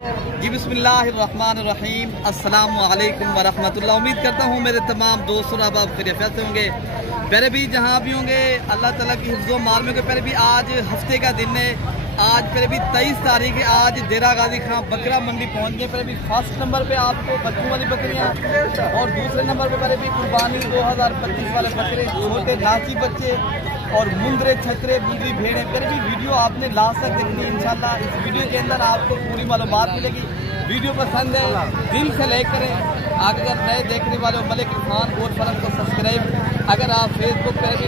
जी बिस्मिल्लाहिर्रहमानिर्रहीम, अस्सलामु अलैकुम वरहमतुल्लाह। उम्मीद करता हूँ मेरे तमाम दोस्तों अब आप खैरियत से होंगे। पहले भी जहाँ भी होंगे अल्लाह ताला की हिफ्ज़ो मार में। पहले भी आज हफ्ते का दिन है, आज पहले भी 23 तारीख है। आज देरा गाजी खां बकरा मंडी पहुँच गए। पहले भी फर्स्ट नंबर पे आपको बच्चों वाली बकरियाँ और दूसरे नंबर पे पहले भी कुर्बानी 2025 वाले बकरे, छोटे नाची बच्चे और मुंदरे छकरे मुंदरी भेड़े। फिर भी वीडियो आपने लास्ट तक देखनी है इंशाल्लाह। इस वीडियो के अंदर आपको पूरी मालूमात मिलेगी। वीडियो पसंद है दिल से लाइक करें। अगर नए देखने वाले हो मलिक इरफान गोल्ड फार्म को सब्सक्राइब। अगर आप फेसबुक पर भी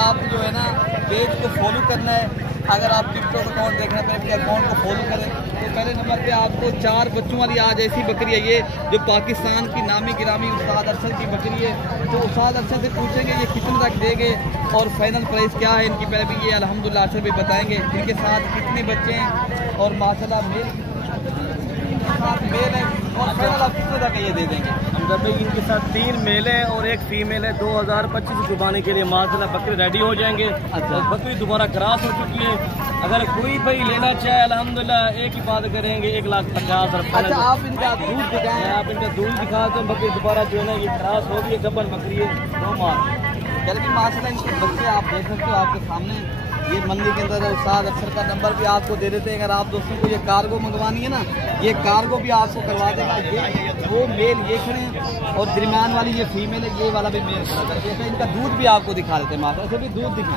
आप जो है ना पेज को फॉलो करना है। अगर आप टिकटॉक अकाउंट देखना है तो अकाउंट को फॉलो करें। तो पहले नंबर पे आपको 4 बच्चों वाली आज ऐसी बकरी है ये जो पाकिस्तान की नामी गिरामी उस्ताद अरशद की बकरी है। तो उस्ताद अरशद से पूछेंगे ये कितने तक देंगे और फाइनल प्राइस क्या है इनकी। पहले भी ये अल्हम्दुलिल्लाह अरशद भी बताएंगे इनके साथ कितने बच्चे हैं और माशाल्लाह मेल है और फाइनल आप कितने तक ये दे देंगे। हम भाई इनके साथ 3 मेल है और 1 फीमेल है। 2025 कुर्बानी के लिए माशाल्लाह बकरे रेडी हो जाएंगे। अच्छा। बकरी दोबारा क्रॉस हो चुकी है। अगर कोई भाई लेना चाहे अल्हम्दुलिल्लाह एक ही बात करेंगे 1,50,000। अच्छा, आप इनका दूध दिखाएं। आप इनका दूध दिखाते हैं। बकरी दोबारा जो है ना ये क्रॉस हो गई है। गब्बर बकरी है 2 माह। बल्कि माशाल्लाह इनके बच्चे आप देख सकते हो आपके सामने। ये मंडी के अंदर उस्ताद अरशद का नंबर भी आपको दे देते हैं। अगर आप दोस्तों को ये कार्गो मंगवानी है ना, ये कार्गो भी आपको करवा देगा। ये वो मेल ये खड़े हैं और दरमियान वाली ये फीमेल है, ये वाला भी मेल खड़ा है। जैसे इनका दूध भी आपको दिखा देते हैं माता से भी दूध दिखा।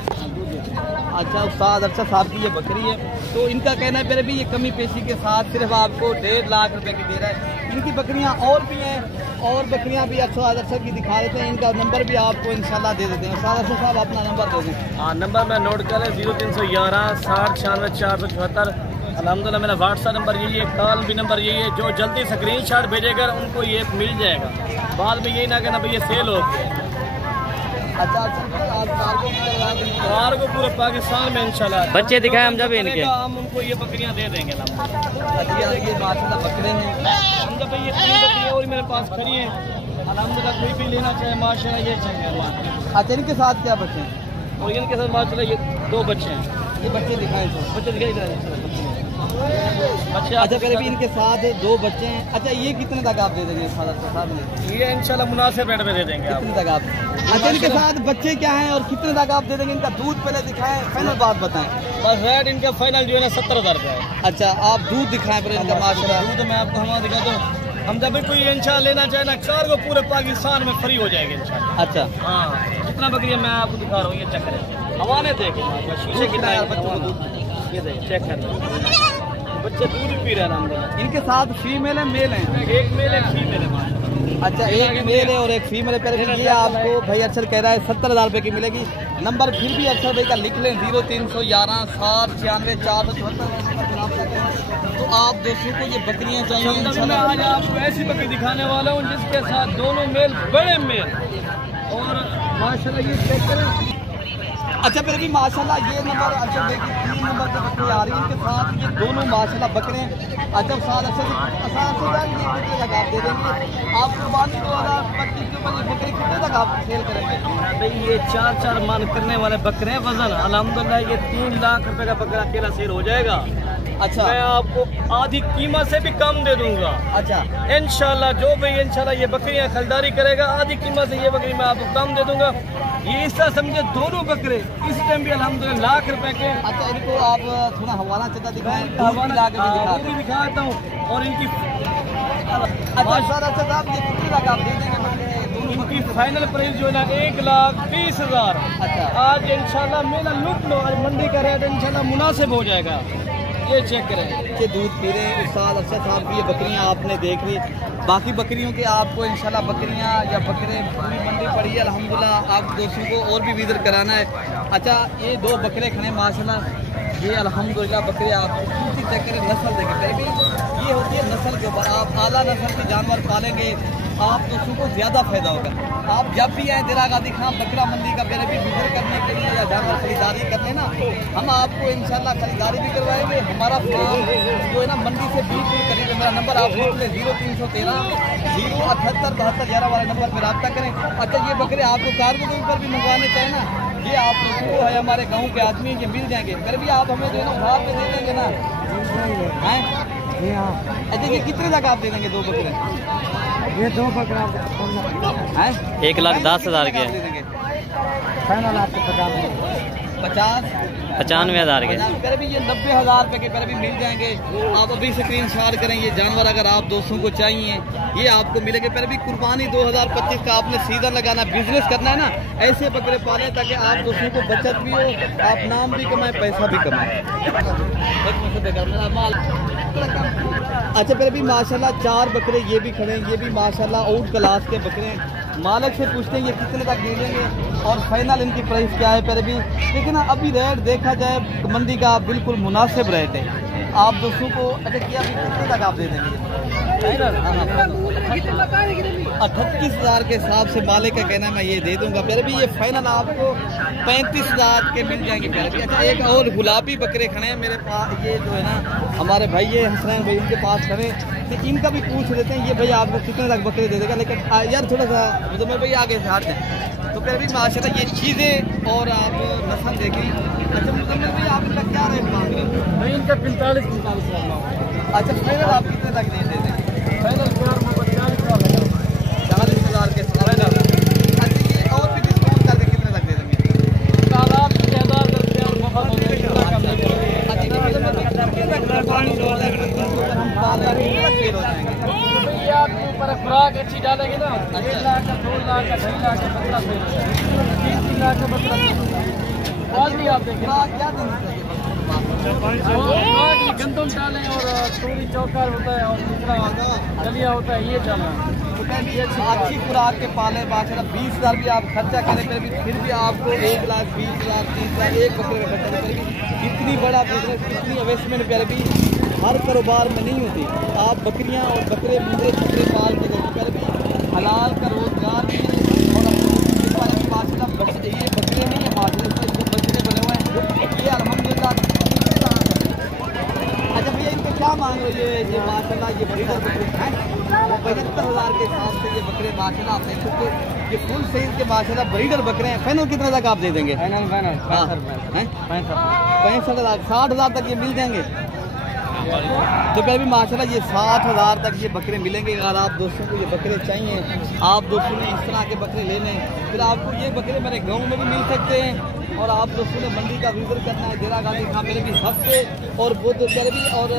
अच्छा, उस्ताद अरशद साहब की ये बकरी है। तो इनका कहना है पहले भी ये कमी पेशी के साथ सिर्फ आपको 1.5 लाख रुपए की दे रहा है। इनकी बकरियां और भी हैं और बकरियां भी उस्ताद अरशद की दिखा देते हैं। इनका नंबर भी आपको इंशाल्लाह दे देते हैं। उस्ताद अरशद साहब अपना नंबर दे दें। हाँ, नंबर मैं नोट कर 0311 60 96 474। अल्हम्दुलिल्लाह मेरा व्हाट्सएप नंबर यही है, कॉल भी नंबर यही है। जो जल्दी स्क्रीनशॉट भेजेगा उनको ये मिल जाएगा। बाद में यही ना कहना भाई ये सेल हो गया। अच्छा, आप कार्गो पूरे पाकिस्तान में इंशाल्लाह बच्चे दिखाए हम जब इनके हम उनको ये बकरियां दे देंगे ना। ये माशाल्लाह बकरे हैं। हम जब ये 3 बकरियां और मेरे पास खड़ी हैं अल्हम्दुलिल्लाह। कोई भी लेना चाहे माशाल्लाह ये चाहिए। अच्छा, इनके साथ क्या बच्चे हैं? और इनके साथ माशाल्लाह ये 2 बच्चे हैं। ये बच्चे दिखाए बच्चे दिखाई बच्चे। अच्छा, पहले भी इनके साथ 2 बच्चे हैं। अच्छा, ये कितने तक आप दे देंगे साहब? ये इंशाल्लाह मुनासिब रेट में दे देंगे। कितने तक आप? अच्छा, इनके साथ बच्चे क्या हैं और कितने तक आप दे देंगे? इनका दूध पहले दिखाएं, फाइनल बात बताएं। बस रेट इनका फाइनल जो है ना 70,000 रुपये है। अच्छा, आप दूध दिखाएं पर इनका माशाल्लाह। दूध मैं आपको हमारा दिखाता हूँ। हम जब भी कोई इंशाल्लाह लेना चाहे ना कार्गो पूरे पाकिस्तान में फ्री हो जाएगी इंशाल्लाह। अच्छा हाँ, जितना बकरियाँ मैं आपको दिखा रहा हूँ ये चेक करें। हवाने देखें शीशे की ये देखें, चेक करें। बच्चे दूध भी पी रहे हैं। इनके साथ फीमेल है मेल है? एक मेल है फीमेल है। अच्छा, एक मेल है और एक फीमेल है। ये आपको भाई अरशद कह रहा है 70,000 रुपये की मिलेगी। नंबर फिर भी अरशद भाई का लिख लें 0311 60 96 474। तो आप दोस्तों को ये बकरियाँ चाहिए इंशाल्लाह। आज आपको ऐसी बकरी दिखाने वाला हूँ जिसके साथ दोनों मेल बड़े मेल और माशाल्लाह ये चेक करें। अच्छा, फिर भी माशाल्लाह ये नंबर अच्छा देखिए 3 नंबर पे बकरी आ रही है इनके साथ। ये दोनों माशाल्लाह बकरे हैं। अच्छा, साथ अच्छा कितने तक आप दे देंगे? आप कुर्बानी 2025 के ऊपर ये बकरी कितने तक आप सेल करेंगे? भाई ये 4 मान करने वाले बकरे हैं। वजन अल्हम्दुलिल्लाह ये 3 लाख रुपए का बकरा अकेला सेल हो जाएगा। अच्छा, मैं आपको आधी कीमत से भी कम दे दूंगा अच्छा इंशाल्लाह। जो भाई इंशाल्लाह ये बकरियां खरीदारी करेगा आधी कीमत से ये बकरी मैं आपको कम दे दूंगा। ये इस तरह समझे दोनों बकरे इस टाइम भी अल्हम्दुलिल्लाह लाख रुपए के। अच्छा, इनको आप थोड़ा हवाला चलता दिखाएं, भी दिखाता हूँ और इनकी अच्छा सर अच्छा साहब ये कितने तक आप दे देंगे? इनकी फाइनल प्राइस जो है ना 1,20,000। अच्छा, आज इंशाल्लाह मेरा लुट लो। आज मंडी का रेट इंशाल्लाह मुनासिब हो जाएगा। ये चेक करें। ये दूध पी रहे हैं उस्ताद अरशद साहब की। ये बकरियां आपने देख ली। बाकी बकरियों के आपको इंशाल्लाह बकरियां या बकरे पूरी मंडी पड़ी है अल्हम्दुलिल्लाह। आप दोस्तों को और भी विजिट कराना है। अच्छा, ये 2 बकरे खड़े माशाल्लाह। ये अल्हम्दुलिल्लाह बकरे आपको पूरी चेक करें। नस्ल देखें पहले भी ये होती है नस्ल के ऊपर। आप आला नस्ल के जानवर पालेंगे आप दोस्तों को ज़्यादा फायदा होगा। आप जब भी आए देरा गाजी खां बकरा मंडी का पहले भी विजिट करने के लिए या जानवर खरीदारी करने ना, हम आपको इंशाल्लाह खरीदारी भी करवाएंगे। हमारा फार्म जो है ना मंडी से बिल्कुल करीब है। मेरा नंबर आप लिख लें 0313 078 72 11 वाले नंबर पर रब्ता करें। अच्छा, ये बकरे आपको कार्गो के ऊपर भी मंगवाने चाहें ना, ये आप लोगों को है हमारे गाँव के आदमी ये मिल जाएंगे। फिर भी आप हमें जो है ना उधार पे दे देंगे ना, हैं अच्छा ये कितने तक आप दे देंगे दो बकरे? ये दो बकरा हैं 1,10,000 के 95,000 के फिर भी ये 90,000 रुपए के फिर भी मिल जाएंगे। आप अभी स्क्रीन शॉट करें ये जानवर अगर आप दोस्तों को चाहिए ये आपको मिलेंगे। फिर भी कुर्बानी 2025 का आपने सीजन लगाना, बिजनेस करना है ना, ऐसे बकरे पालें ताकि आप दोस्तों को बचत भी हो, आप नाम भी कमाएं, पैसा भी कमाएं। अच्छा फिर भी माशाल्लाह 4 बकरे ये भी खड़े हैं, ये भी माशाल्लाह आउट क्लास के बकरे हैं। मालिक से पूछते हैं ये कितने तक दे देंगे और फाइनल इनकी प्राइस क्या है। फिर भी लेकिन अभी रेट देखा जाए मंडी का बिल्कुल मुनासिब रेट है आप दोस्तों को। अच्छा किया अभी कितने तक आप दे देंगे? 38,000 के हिसाब से मालिक का कहना है मैं ये दे दूंगा। फिर भी ये फाइनल आपको 35,000 के मिल जाएंगे। फिर भी अच्छा एक और गुलाबी बकरे खड़े हैं मेरे पास, ये जो है ना हमारे भाई ये हसनैन भाई उनके पास खड़े, तो इनका भी पूछ लेते हैं ये भैया आपको कितने तक बकरे दे देगा। लेकिन यार थोड़ा सा मुझे भाई आगे से हट जाए तो फिर भी माशाल्लाह ये चीज़ें और आप नस्ल देखें। अच्छा मुजम्मिल भाई आप इनका क्या रेट मांग रहे हैं? मैं इनका 45,000। अच्छा फाइनल आप कितने तक दे देंगे? फाइनल 40,000 के साथ। अच्छा ये और भी डिस्काउंट करके कितने तक दे देंगे? आपके ऊपर खुराक अच्छी डालेंगे ना, 1 लाख का 2 लाख का 6 लाख का 15 लाख का 15 और भी आप देखें क्या गंदम डालें और तूरी चौकर होता है और दूसरा दलिया होता है, ये डालना। अच्छी खुराक के पाले बादशाह 20,000 भी आप खर्चा करें फिर भी आपको 1,20,000 30,000 एक बकरे का खर्चा करें। इतनी बड़ा बिजनेस, इतनी इन्वेस्टमेंट फिर भी हर कारोबार में नहीं होती। आप बकरियां और बकरे मुंडे छकरे पाल के फिर भी हलाल का रोजगार भी और माशाल्लाह ये बकरे नहीं है माशाल्लाह जो बकरे बने हुए हैं ये अल्हम्दुलिल्लाह। अच्छा भैया इनको क्या मांग रहे हो? ये माशाल्लाह ये ब्रीडर बकरे हैं 75,000 के हिसाब से ये बकरे माशाल्लाह आप देख सकते हो ये फुल साइज के माशाल्लाह ब्रीडर बकरे हैं। फाइनल कितने तक आप दे देंगे? फाइनल 65,000 60,000 तक ये मिल जाएंगे। तो फिर भी माशाल्लाह ये 60,000 तक ये बकरे मिलेंगे। अगर आप दोस्तों को ये बकरे चाहिए, आप दोस्तों ने इस तरह के बकरे लेने, फिर आपको ये बकरे मेरे गांव में भी मिल सकते हैं। और आप दोस्तों ने मंडी का विजिट करना है, डेरा गाजी खां मेरे भी हफ्ते और बुध फिर भी और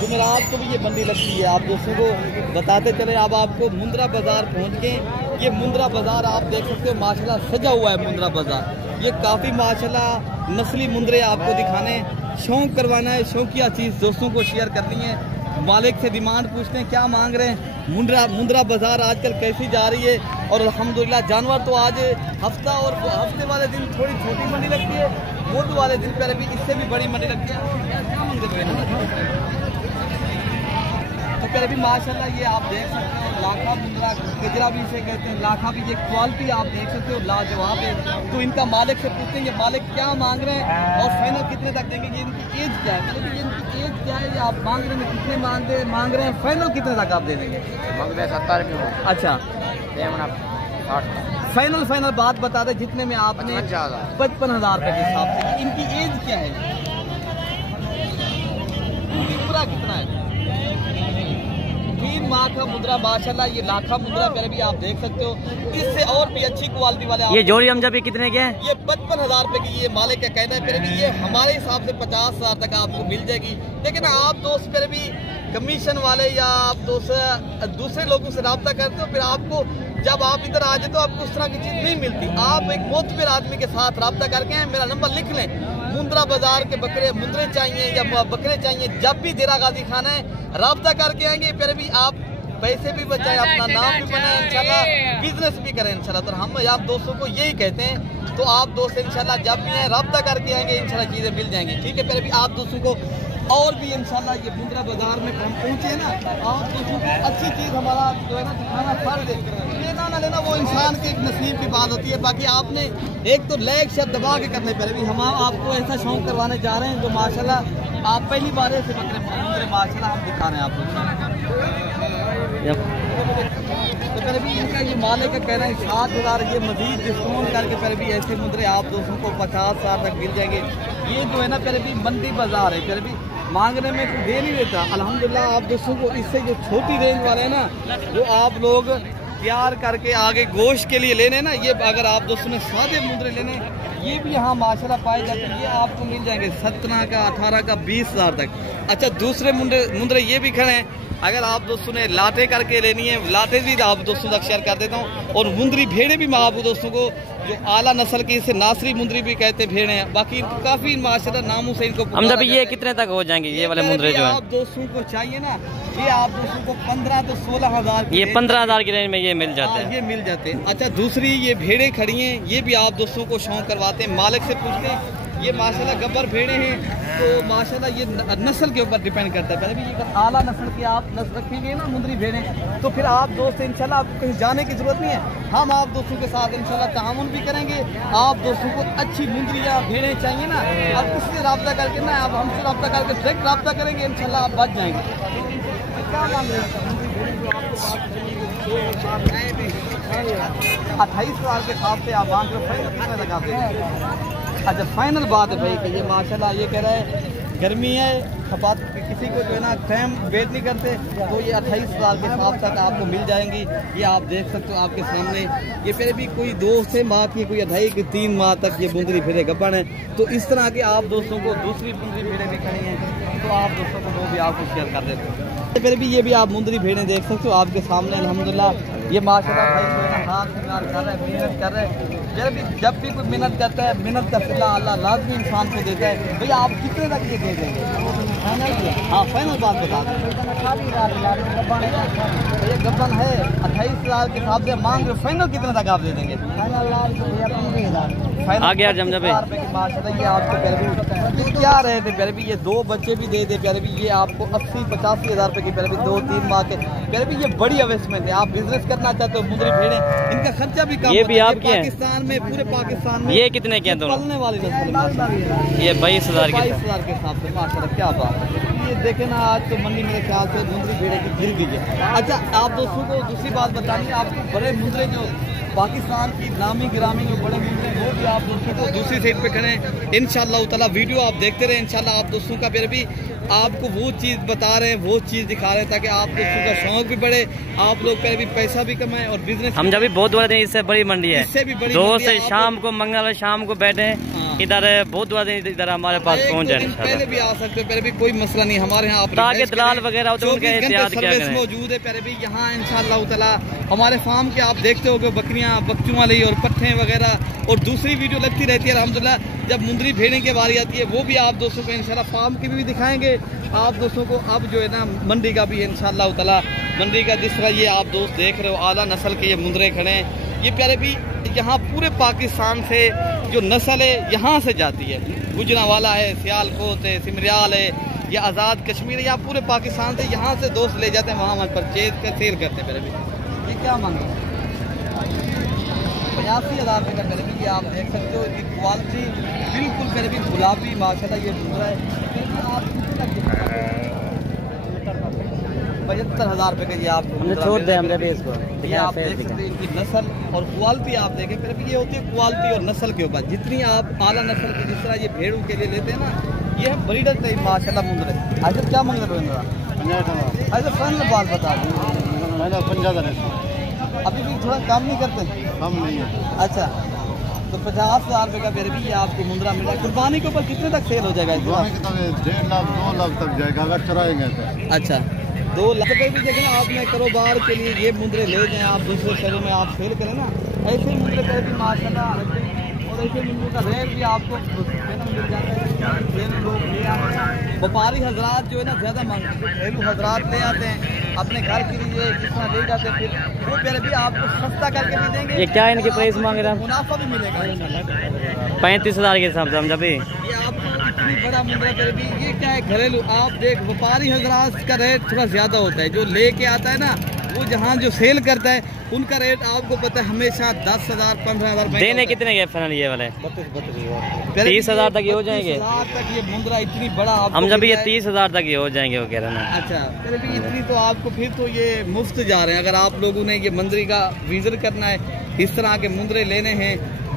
जुमेरात को भी ये मंडी लगती है। आप दोस्तों को बताते चले। अब आपको मुंद्रा बाज़ार पहुँच के ये मुंद्रा बाज़ार आप देख सकते हो माशाल्लाह सजा हुआ है मुंद्रा बाज़ार। ये काफ़ी माशाल्लाह नस्ली मुंद्रे आपको दिखाने, शौक करवाना है, शौकिया चीज़ दोस्तों को शेयर करनी है। मालिक से डिमांड पूछते हैं क्या मांग रहे हैं। मुंद्रा बाज़ार आजकल कैसी जा रही है और अल्हम्दुलिल्लाह जानवर तो आज हफ्ता और हफ्ते वाले दिन थोड़ी छोटी मंडी लगती है, बुध वाले दिन पर भी इससे भी बड़ी मंडी लगती है। क्या मंदिर है तो फिर भी माशाल्लाह ये आप देख सकते हो लाखा मुंद्रा गजरा भी इसे कहते हैं। लाखा भी ये क्वालिटी आप देख सकते हो लाजवाब है। तो इनका मालिक से पूछते हैं ये मालिक क्या मांग रहे हैं और फाइनल कितने तक देंगे। ये इनकी एज क्या है, मतलब ये इनकी एज क्या है, ये आप मांग रहे हैं कितने मांग रहे हैं, फाइनल कितने तक आप दे देंगे? 70 अच्छा फाइनल बात बता दें जितने में आपने 55,000 रुपये के हिसाब से। इनकी एज क्या है, पूरा कितना है? 3 माह का मुद्रा माशाल्लाह ये लाखा मुद्रा पर भी आप देख सकते हो। इससे और भी अच्छी क्वालिटी वाले ये जोड़ी हम जब कितने के हैं? ये 55,000 रुपए की ये मालिक का कहना है। फिर भी ये हमारे हिसाब से 50,000 तक आपको मिल जाएगी। लेकिन आप दोस्त फिर भी कमीशन वाले या आप दूसरे लोगों से रब्ता करते हो, फिर आपको जब आप इधर आ जाते हो आपको उस तरह की चीज़ नहीं मिलती। आप एक मोतबर आदमी के साथ रब्ता करके मेरा नंबर लिख लें। मुंद्रा बाजार के बकरे मुंद्रे चाहिए या बकरे चाहिए, जब भी डेरा गाजी खाना है रब्ता करके आएंगे। फिर भी आप पैसे भी बचाएं, अपना नाम भी बनाए, इंशाल्लाह बिजनेस भी करें इंशाल्लाह। तो हम आप दोस्तों को यही कहते हैं। तो आप दोस्त इंशाल्लाह जब भी हैं रब्ता करके आएंगे इंशाल्लाह चीज़ें मिल जाएंगी। ठीक है फिर भी आप दोस्तों को और भी इंशाल्लाह ये मुंद्रा बाजार में हम पहुँचे ना, आप दोस्तों को अच्छी चीज़ हमारा जो है ना दिखाना फर्ज है। लेना ना लेना वो इंसान की एक नसीब की बात होती है। बाकी आपने एक तो लाइक शेयर दबा के करने पर भी हम आपको ऐसा शौक करवाने जा रहे हैं जो माशाल्लाह आप पहली बार ऐसे बकरे माशाल्लाह हम दिखा रहे हैं आप लोग। तो फिर भी इनका ये मालिक का कहना है 7,000 ये मजीद डिस्काउंट करके फिर भी ऐसे मुद्रे आप दोस्तों को 50,000 तक मिल जाएंगे। ये जो है ना फिर भी मंडी बाजार है, फिर भी मांगने में कोई दे नहीं देता। अल्हम्दुलिल्लाह आप दोस्तों को इससे जो छोटी रेंज वाले हैं ना, वो आप लोग तैयार करके आगे गोश्त के लिए लेने ना, ये अगर आप दोस्तों ने सादे मुंदरे लेने, ये भी यहाँ माशाल्लाह पाए जाते हैं। ये आपको मिल जाएंगे 17 का, 18 का, 20,000 तक। अच्छा, दूसरे मुंदरे ये भी खड़े हैं, अगर आप दोस्तों ने लाटे करके लेनी है, लाटे भी आप दोस्तों तक शेयर कर देता हूँ। और मुंदरी भेड़े भी मैं आप दोस्तों को जो आला नस्ल की, इसे नासरी मुंदरी भी कहते भेड़े हैं, बाकी काफी माशाल्लाह नामों से इनको हम जब ये कितने तक हो जाएंगे ये वाले मुंदरे जो आप दोस्तों को चाहिए ना, ये आप दोस्तों को 15 तो 16,000, ये 15,000 की रेंज में ये मिल जाते हैं। ये मिल जाते हैं। अच्छा, दूसरी ये भेड़े खड़ी हैं, ये भी आप दोस्तों को शौक करवाते हैं, मालिक से पूछते हैं। ये माशाल्लाह गब्बर भेड़े हैं, तो माशाल्लाह ये नस्ल के ऊपर डिपेंड करता है। पहले भी ये आला नस्ल की आप नस्ल रखेंगे ना मुंदरी भेड़े, तो फिर आप दोस्त इंशाल्लाह आपको कहीं जाने की जरूरत नहीं है। हम आप दोस्तों के साथ इंशाल्लाह तामुन भी करेंगे। आप दोस्तों को अच्छी मुंदरी या भेड़े चाहिए ना, आप किसी से रब्ता करके ना, आप हमसे रब्ता करके डायरेक्ट रब्ता करेंगे, इंशाल्लाह आप बच जाएंगे। क्या मांग रहे हैं? 28,000 के हिसाब से आप मांग रहे हो, कितने लगा देंगे? अच्छा, फाइनल बात है भाई कि ये माशाल्लाह ये कह रहा है गर्मी है, खपात किसी को जो है ना टाइम वेट नहीं करते, तो ये 28,000 के हिसाब तक आपको मिल जाएंगी। ये आप देख सकते हो आपके सामने। ये फिर भी कोई 2 से माह की, कोई 2.5 की 3 माह तक ये मुंदरी भेड़े गब्बन है। तो इस तरह के आप दोस्तों को दूसरी मुंदरी भेड़े भी खड़ी हैं, तो आप दोस्तों को वो भी आपको शेयर कर देते हैं। फिर भी ये भी आप मुंदरी भेड़े देख सकते हो आपके सामने। अल्हम्दुलिल्लाह ये माशाल्लाह भाई जो है ना हाथ सिंगार कर रहे हैं, मेहनत कर रहे हैं। जब भी कोई मेहनत करता है, मेहनत का सिला अल्लाह लाजमी इंसान को देता है। भैया आप कितने तक ये दे देंगे? हाँ, फाइनल बात बता दें। ये गब्बन है 28,000 के हिसाब से मांग रहे, फाइनल कितने तक आप दे देंगे? आगे यार जमजा पे माशाल्लाह ये आपको पहले भी क्या रहे थे, पहले भी ये 2 बच्चे भी दे दे, पहले भी ये आपको 80-85 हज़ार रुपये की, पहले भी 2-3 माह के, पहले भी ये बड़ी इन्वेस्टमेंट है। आप बिजनेस करना चाहते हो, मुंदरी भेड़े, इनका खर्चा भी कम, ये भी आपके पाकिस्तान में, पूरे पाकिस्तान में ये कितने के हैं दोनों? पलने वाली नस्ल ये 22,000 के 22,000 के हिसाब से माशाल्लाह क्या बात है। ये देखे ना, आज तो मंडी मेरे ख्याल से मुंदरी भेड़े की गिर गई है। अच्छा, आप दोस्तों को दूसरी बात बतानी, आपको बड़े मुंदरे जो पाकिस्तान की नामी गिरामी जो बड़े मुंदरे, वो भी आप दोस्तों को दूसरी साइड पे खड़े हैं। इंशाल्लाह ताला वीडियो आप देखते रहे, इंशाल्लाह आप दोस्तों का फिर भी आपको वो चीज़ बता रहे हैं, वो चीज़ दिखा रहे हैं, ताकि आप दोस्तों का शौक भी बढ़े, आप लोग पहले भी पैसा भी कमाएं और बिजनेस। हम जब भी बहुत बड़े दिन, इससे बड़ी मंडी है, इससे भी बड़ी 2 से शाम को, मंगलवार शाम को बैठे इधर बहुत बड़ा दिन इधर हमारे पास पहुंच जाए। पहले भी आ सकते हो, पहले भी कोई मसला नहीं हमारे यहाँ। ताकि दलाल वगैरह होते हैं, उनके एहतियात क्या करें। मौजूद है पहले भी यहाँ इंशाअल्लाह ताला। हमारे फार्म के आप देखते होगे बकरियाँ, बच्चों वाली और पट्ठे वगैरह, और दूसरी वीडियो लगती रहती है अल्हम्दुलिल्लाह। जब मुंदरी भेड़े की बारी आती है, वो भी आप दोस्तों को इंशाल्लाह फार्म की भी दिखाएंगे आप दोस्तों को। अब जो है ना मंडी का भी इंशाअल्लाह ताला, मंडी का जिस तरह ये आप दोस्त देख रहे हो आला नस्ल के ये मुंदरे खड़े हैं, ये प्यारे भी यहाँ पूरे पाकिस्तान से जो नस्ल है यहाँ से जाती है। गुजरांवाला है, सियालकोट है, सिमरियाल है, या आज़ाद कश्मीर है, या पूरे पाकिस्तान से यहाँ से दोस्त ले जाते हैं, वहाँ परचेज कर सेल करते हैं। पहले भी ये क्या मांगे 85,000 रुपये का। पहले भी ये आप देख सकते हो, इसकी क्वालिटी बिल्कुल पहले भी गुलाबी माशाल्लाह ये मुंदरा है। 75,000 रुपये का ये आप छोड़ दें हमने भी इसको। ये आप देख सकते हैं इनकी नस्ल और क्वालिटी आप देखें। फिर भी ये होती है क्वालिटी और नस्ल के ऊपर। जितनी आप आला नस्ल की, जिस तरह ये भेड़ों के लिए लेते हैं ना, ये है ब्रीडर टाइप माशाल्लाह मुंदरे। अच्छा, क्या मांग रहे हो? अच्छा, फाइनल बात बता दें। 50,000 अभी भी थोड़ा कम नहीं करते? कम नहीं है। अच्छा, तो 50,000 रुपये का फिर भी आपको मुंदरा मिला। कुर्बानी के ऊपर कितने तक सेल हो जाएगा? 1.5 लाख 2 लाख तक जाएगा अगर चराएंगे तो। अच्छा, 2 लाख रुपये भी देखना। आपने कारोबार के लिए ये मुंदरे ले जाएं, आप दूसरे शहरों में आप सेल करें ना, ऐसे मुंदरे पर भी माशाल्लाह, और ऐसे मुंदरों का रेट भी आपको मिल जाता है। लोग ले आते हैं, व्यापारी हजरात जो है ना ज़्यादा मांगते हैं, घरेलू हजरात ले आते हैं अपने घर के लिए, जिस तरह ले जाते हैं, फिर वो पहले भी आपको सस्ता करके भी देंगे। ये क्या इनकी प्राइस मांग रहे हैं? मुनाफा भी मिलेगा 35,000 के हिसाब से। हम जब भी ये आपको इतनी बड़ा मुंदरा पहले भी, ये क्या है घरेलू, आप देख व्यापारी हजरात का रेट थोड़ा ज़्यादा होता है। जो लेके आता है ना, वो जहाँ जो सेल करता है, उनका रेट आपको पता है हमेशा 10,000 15,000 देने कितने के फाइनल ये वाले? 30,000 तक ये हो जाएंगे। 30,000 तक ये मुंदरा इतनी बड़ा हम जब ये 30,000 तक ये हो जाएंगे वो कह रहे हैं। अच्छा, फिर भी इतनी तो आपको फिर तो ये मुफ्त जा रहे हैं। अगर आप लोगों ने ये मुंदरी का विजिट करना है, इस तरह के मुंदरे लेने हैं,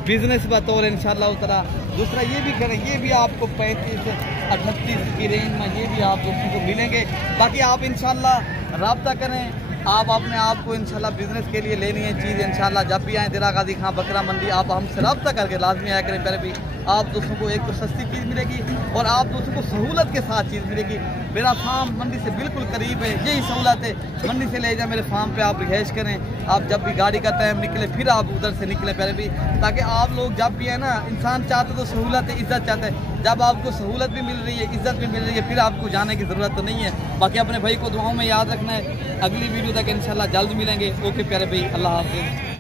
बिजनेस बतौर इंशाल्लाह ताला। दूसरा ये भी करें, ये भी आपको 35 से 38 की रेंज में ये भी आप दोस्तों को मिलेंगे। बाकी आप इंशाल्लाह राब्ता करें, आप अपने आप को इंशाल्लाह बिजनेस के लिए लेनी है चीज़ इंशाल्लाह। जब भी आए दिरा गाजी खां बकरा मंडी, आप हमसे रब्ता करके लाजमी आया करें। पहले भी आप दोस्तों को एक तो सस्ती चीज़ मिलेगी और आप दोस्तों को सहूलत के साथ चीज़ मिलेगी। मेरा फार्म मंडी से बिल्कुल करीब है, यही सहूलत है। मंडी से ले जाए मेरे फार्म पे आप रिहाइश करें। आप जब भी गाड़ी का टाइम निकले फिर आप उधर से निकले पहले भी, ताकि आप लोग जब भी है ना, इंसान चाहते तो सहूलत है, इज्जत चाहते हैं। जब आपको सहूलत भी मिल रही है, इज्जत भी मिल रही है, फिर आपको जाने की ज़रूरत तो नहीं है। बाकी अपने भाई को दुआओं में याद रखना है। अगली वीडियो तक इंशाल्लाह जल्द मिलेंगे। ओके प्यारे भाई, अल्लाह हाफिज़।